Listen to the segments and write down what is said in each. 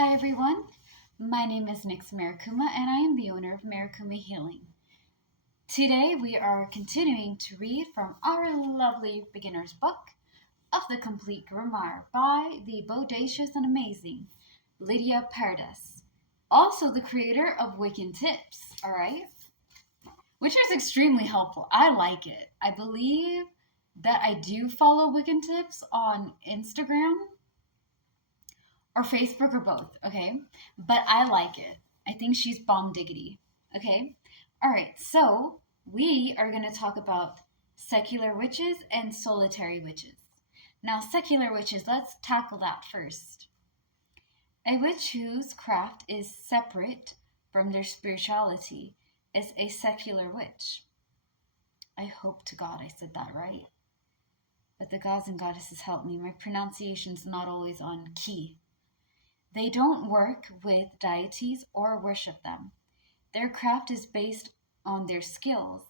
Hi everyone, my name is Nix Marikuma and I am the owner of Marikuma Healing. Today we are continuing to read from our lovely beginner's book of the Complete Grimoire by the bodacious and amazing Lidia Pardas, also the creator of Wiccan Tips, alright? Which is extremely helpful. I like it. I believe that I do follow Wiccan Tips on Instagram or Facebook or both, okay? But I like it. I think she's bomb diggity, okay? All right, so we are going to talk about secular witches and solitary witches. Now, secular witches, let's tackle that first. A witch whose craft is separate from their spirituality is a secular witch. I hope to God I said that right. But the gods and goddesses help me. My pronunciation's not always on key. They don't work with deities or worship them. Their craft is based on their skills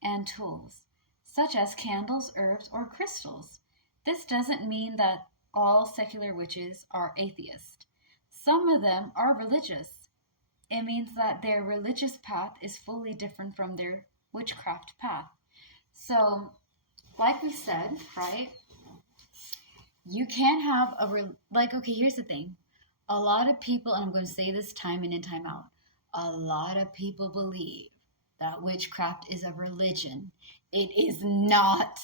and tools, such as candles, herbs, or crystals. This doesn't mean that all secular witches are atheists. Some of them are religious. It means that their religious path is fully different from their witchcraft path. So, like we said, right? You can't have okay, here's the thing. A lot of people, and I'm going to say this time in and time out, a lot of people believe that witchcraft is a religion. It is not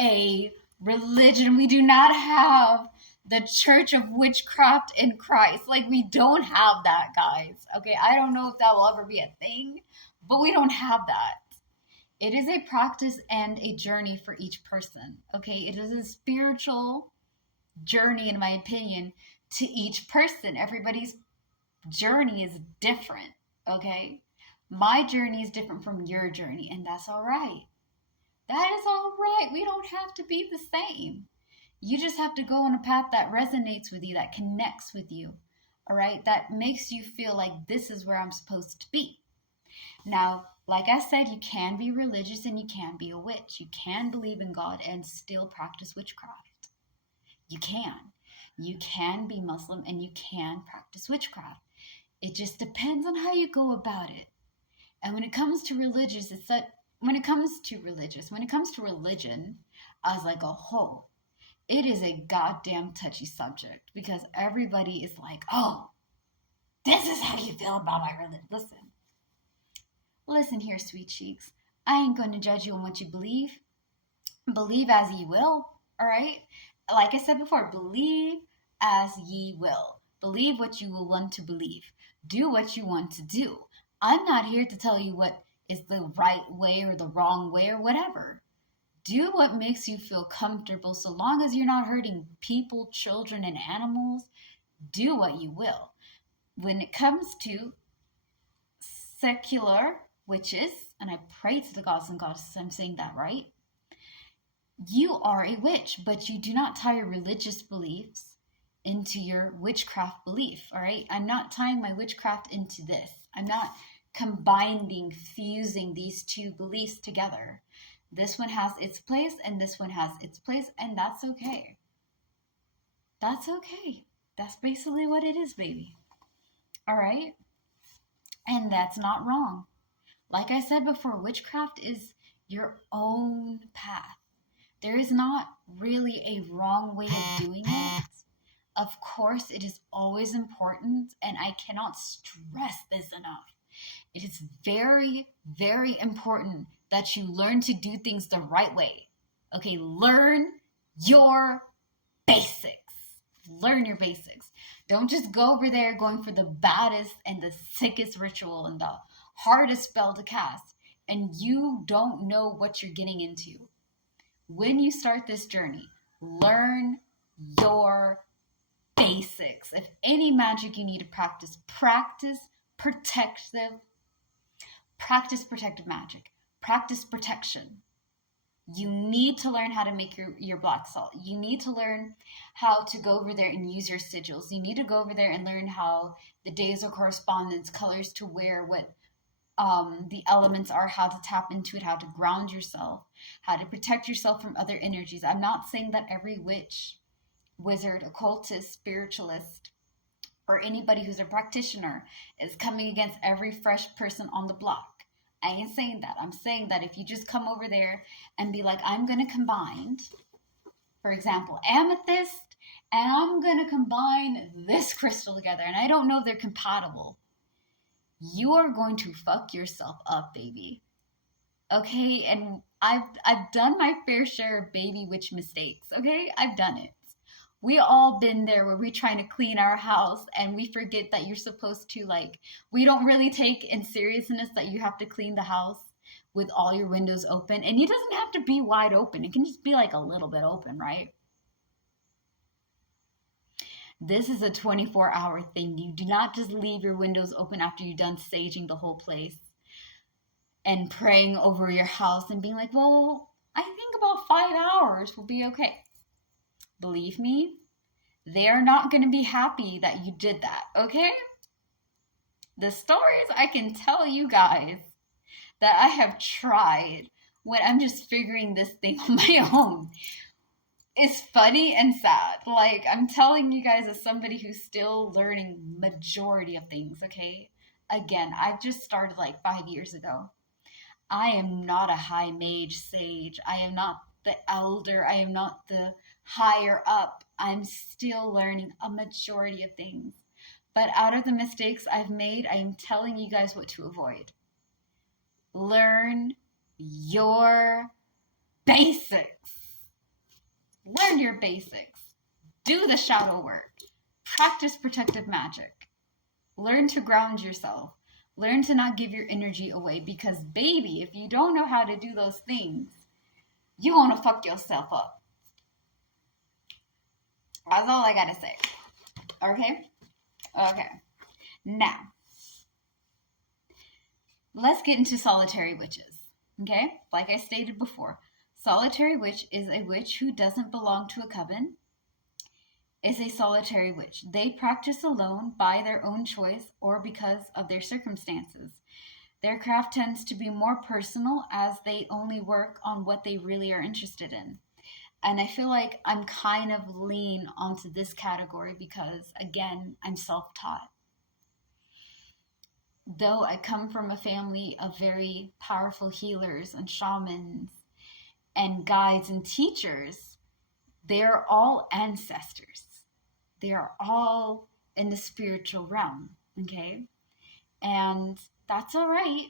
a religion. We do not have the Church of Witchcraft in Christ. Like, we don't have that, guys. Okay, I don't know if that will ever be a thing, but we don't have that. It is a practice and a journey for each person. Okay, it is a spiritual journey, in my opinion, to each person. Everybody's journey is different, okay? My journey is different from your journey, and that's all right. That is all right. We don't have to be the same. You just have to go on a path that resonates with you, that connects with you, all right? That makes you feel like this is where I'm supposed to be. Now, like I said, you can be religious and you can be a witch. You can believe in God and still practice witchcraft. You can. You can be Muslim and you can practice witchcraft. It just depends on how you go about it. And when it comes to religion as like a whole, it is a goddamn touchy subject because everybody is like, oh, this is how you feel about my religion. Listen here, sweet cheeks. I ain't going to judge you on what you believe. Believe as ye will, all right? Like I said before, believe as ye will. Believe what you will want to believe. Do what you want to do. I'm not here to tell you what is the right way or the wrong way or whatever. Do what makes you feel comfortable so long as you're not hurting people, children, and animals. Do what you will. When it comes to secular witches, and I pray to the gods and goddesses I'm saying that right, you are a witch, but you do not tie your religious beliefs into your witchcraft belief, all right? I'm not tying my witchcraft into this. I'm not fusing these two beliefs together. This one has its place and this one has its place, and that's okay. That's okay. That's basically what it is, baby. All right? And that's not wrong. Like I said before, witchcraft is your own path. There is not really a wrong way of doing it. Of course, it is always important, and I cannot stress this enough. It is very, very important that you learn to do things the right way. Okay, learn your basics. Learn your basics. Don't just go over there going for the baddest and the sickest ritual and the hardest spell to cast, and you don't know what you're getting into. When you start this journey, learn your basics. If any magic you need to practice protective magic. Practice protection. You need to learn how to make your black salt. You need to learn how to go over there and use your sigils. You need to go over there and learn how the days of correspondence, colors to wear, what the elements are, how to tap into it, how to ground yourself, how to protect yourself from other energies. I'm not saying that every witch, wizard, occultist, spiritualist, or anybody who's a practitioner is coming against every fresh person on the block. I ain't saying that. I'm saying that if you just come over there and be like, I'm going to combine, for example, amethyst, and I'm going to combine this crystal together, and I don't know if they're compatible, you are going to fuck yourself up, baby. Okay? And I've done my fair share of baby witch mistakes. Okay? I've done it. We all been there where we're trying to clean our house and we forget that you're supposed to, like, we don't really take in seriousness that you have to clean the house with all your windows open, and it doesn't have to be wide open. It can just be like a little bit open, right? This is a 24-hour thing. You do not just leave your windows open after you're done saging the whole place and praying over your house and being like, well, I think about 5 hours will be okay. Believe me, they're not going to be happy that you did that, okay? The stories I can tell you guys that I have tried when I'm just figuring this thing on my own is funny and sad. Like, I'm telling you guys as somebody who's still learning majority of things, okay? Again, I've just started like 5 years ago. I am not a high mage sage. I am not the elder. I am not the higher up. I'm still learning a majority of things. But out of the mistakes I've made, I am telling you guys what to avoid. Learn your basics. Learn your basics. Do the shadow work. Practice protective magic. Learn to ground yourself. Learn to not give your energy away, because baby, if you don't know how to do those things, you're going to fuck yourself up. That's all I got to say. Okay? Okay. Now, let's get into solitary witches. Okay? Like I stated before, solitary witch is a witch who doesn't belong to a coven. Is a solitary witch. They practice alone by their own choice or because of their circumstances. Their craft tends to be more personal as they only work on what they really are interested in. And I feel like I'm kind of lean onto this category because, again, I'm self-taught. Though I come from a family of very powerful healers and shamans and guides and teachers, they're all ancestors. They are all in the spiritual realm, okay? And that's all right.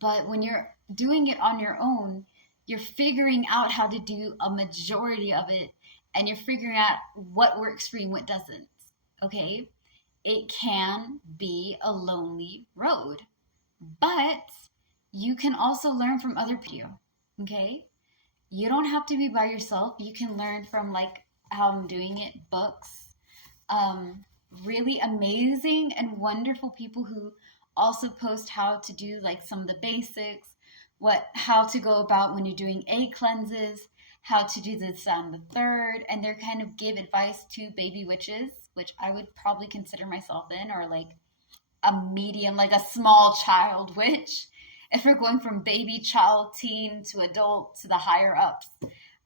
But when you're doing it on your own, you're figuring out how to do a majority of it, and you're figuring out what works for you and what doesn't, okay? It can be a lonely road, but you can also learn from other people, okay? You don't have to be by yourself. You can learn from, like, how I'm doing it, books, really amazing and wonderful people who also post how to do like some of the basics, how to go about when you're doing egg cleanses, how to do this and the third, and they're kind of give advice to baby witches, which I would probably consider myself in, or like a medium, like a small child witch. If we're going from baby, child, teen to adult to the higher ups,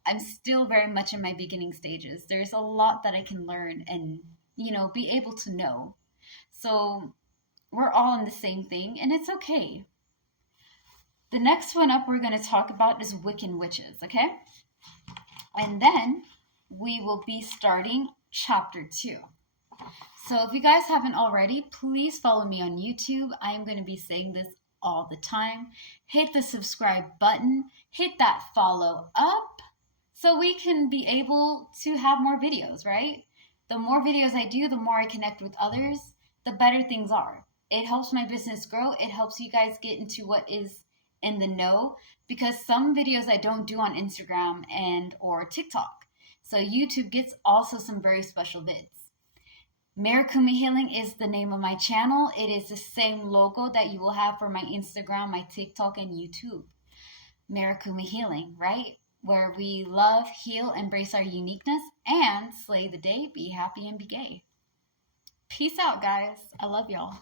I'm still very much in my beginning stages. There's a lot that I can learn and, be able to know. So we're all in the same thing, and it's okay. The next one up we're going to talk about is Wiccan witches, okay? And then we will be starting chapter 2. So if you guys haven't already, please follow me on YouTube. I'm going to be saying this all the time. Hit the subscribe button. Hit that follow up so we can be able to have more videos, right? The more videos I do, the more I connect with others, the better things are. It helps my business grow. It helps you guys get into what is in the know, because some videos I don't do on Instagram and or TikTok. So YouTube gets also some very special vids. Marikumi Healing is the name of my channel. It is the same logo that you will have for my Instagram, my TikTok, and YouTube. Marikumi Healing, right? Where we love, heal, embrace our uniqueness, and slay the day, be happy, and be gay. Peace out, guys. I love y'all.